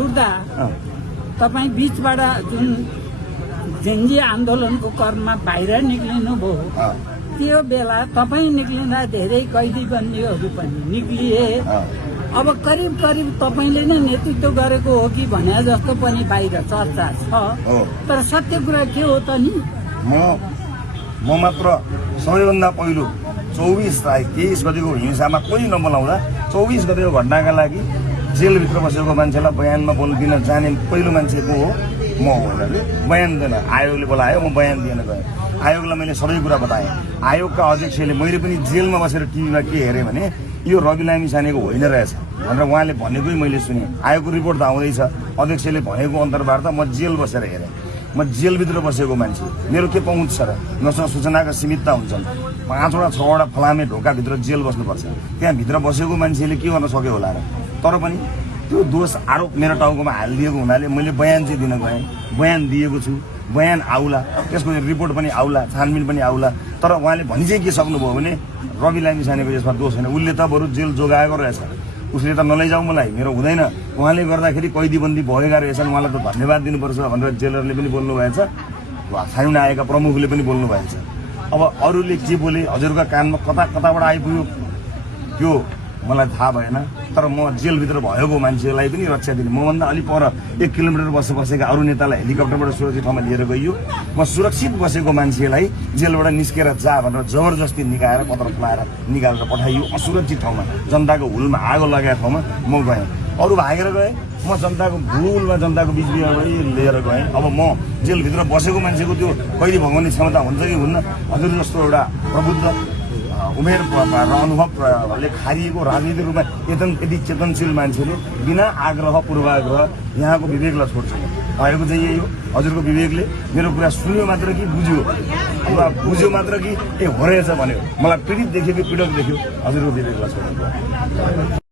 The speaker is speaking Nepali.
छुट्दा तपाईँ बीचबाट जुन जेन्जी आन्दोलनको क्रममा बाहिर निक्लिनु भयो त्यो बेला तपाईँ निक्लिँदा धेरै कैदी बन्दीहरू पनि निक्लिए। अब करिब करिब तपाईँले नै नेतृत्व गरेको हो कि भने जस्तो पनि बाहिर चर्चा छ। तर सत्य कुरा के हो त नि? म मात्र सबैभन्दा पहिलो 24 तारिक 23 गतिको हिंसामा कोही नबोलाउँदा 24 गतिको घटनाका लागि जेलभित्र बसेको मान्छेलाई बयानमा बोल्दिन जाने पहिलो मान्छे को हो? म हो। बयान दिएन, आयोगले बोलायो, म बयान दिएन गएँ। आयोगलाई मैले सबै कुरा बताएँ। आयोगका अध्यक्षले मैले पनि जेलमा बसेर टिभीमा के हेरेँ भने यो रवि लामिछानेको होइन रहेछ भनेर उहाँले भनेकै मैले सुनेँ। आयोगको रिपोर्ट त आउँदैछ, अध्यक्षले भनेको अन्तर्वार्ता म जेल बसेर हेरेँ। म जेलभित्र बसेको मान्छे, मेरो के पहुँच छ र? मसँग सूचनाका सीमितता हुन्छन्। 5वटा 6वटा फलामे ढोकाभित्र जेल बस्नुपर्छ। त्यहाँभित्र बसेको मान्छेले के गर्न सक्यो होला र? तर पनि त्यो दोष आरोप मेरो टाउकोमा हालिदिएको हुनाले मैले बयान चाहिँ दिन गएँ। बयान दिएको छु, बयान आउला, त्यसको रिपोर्ट पनि आउला, छानबिन पनि आउला। तर उहाँले भनि चाहिँ के सक्नुभयो भने रवि लामिछानेको यसमा दोष छैन, उसले त बरु जेल जोगाएको रहेछ, उसले त नलैजाऊ मलाई, मेरो हुँदैन, उहाँले गर्दाखेरि कैदीबन्दी भएका रहेछन्, उहाँलाई त धन्यवाद दिनुपर्छ भनेर जेलरले पनि बोल्नु भएछ, छानिन आएका प्रमुखले पनि बोल्नु भएछ। अब अरूले के बोले, हजुरका कानमा कताबाट आइपुग्यो त्यो मलाई थाहा भएन। तर म जेलभित्र भएको मान्छेलाई पनि रक्षा दिने, मभन्दा अलिक पर 1 किलोमिटर बसेका अरू नेतालाई हेलिकप्टरबाट सुरक्षित ठाउँमा लिएर गइयो। म सुरक्षित बसेको मान्छेलाई जेलबाट निस्केर जा भनेर जबरजस्ती निकाएर पत्र खुलाएर निकालेर पठाइयो असुरक्षित ठाउँमा, जनताको हुलमा आगो लगाएको ठाउँमा म गएँ। अरू भागेर गए, म जनताको भुलमा जनताको बिचबिचमा लिएर गएँ। अब म जेलभित्र बसेको मान्छेको त्यो कैदी भगाउने क्षमता हुन्छ कि हुन्न? हजुर जस्तो एउटा प्रबुद्ध उमेर र अनुभवले खारिएको राजनीतिक रूपमा यति चेतनशील मान्छेले बिना आग्रह पूर्वाग्रह यहाँको विवेकलाई छोड्छ। भएको चाहिँ यही हो, हजुरको विवेकले मेरो कुरा सुन्यो मात्र कि बुझ्यो, अथवा बुझ्यो मात्र कि ए हो रहेछ भन्यो, मलाई पीडित देख्यो कि पीडक देख्यो, हजुरको विवेकलाई छोड्नु।